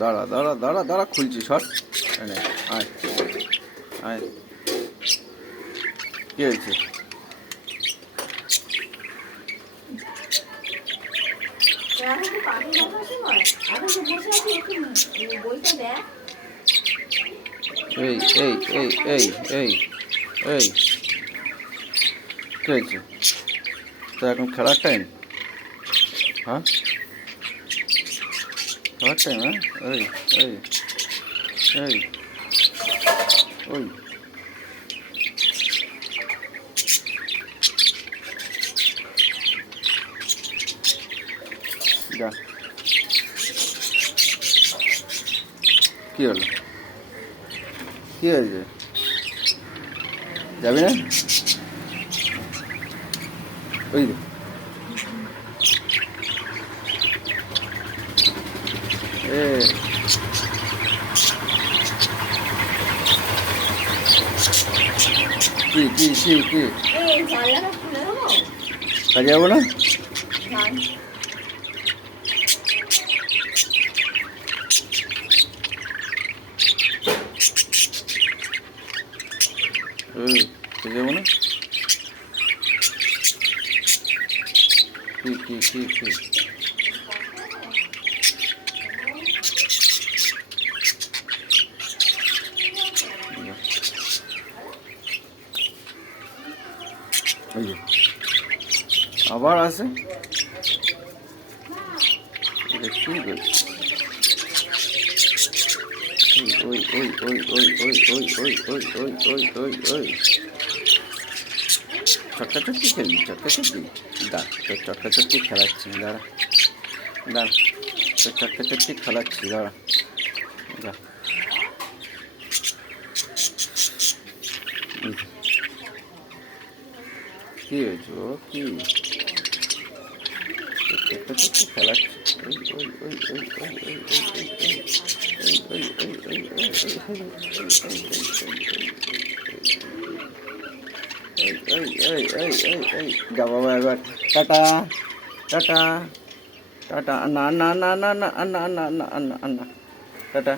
দাঁড়া দাঁড়া দাঁড়া দাঁড়া, খুলছি সর। আয় আয়, কি হয়েছে? এই এই এই এই এই এই, কি হয়েছে? তো এখন খেলার টাইম? হ্যাঁ, খেলার টাইম? হ্যাঁ, এই এই এই ওই, যা। কি হলো? কি হয়েছে? যাবি না? ওই এ, কি কি কি কি কাজে যাবো না? কাজে যাবো না? কি কি কি কি আবার আসে, এটা কি করছে? ওই ওই ওই ওই ওই ওই ওই ওই ওই ওই ওই ওই, চটকা চটকি খেলবি? চটকা চটকি দাঁড়, তোর চটকা চটকি খেলাচ্ছি, দাঁড়া দাঁড়া, তোর চটকা চটকি খেলাচ্ছি, দাঁড়া যা। কি হয়েছে? ও কি চটকা চটকি খেলাচ্ছি? ওই ওই ওই ওই ওই ওই ওই ওই ওই যা বাবা, এবার টাটা টাটা টাটা, না না না না না না না না না না, টাটা।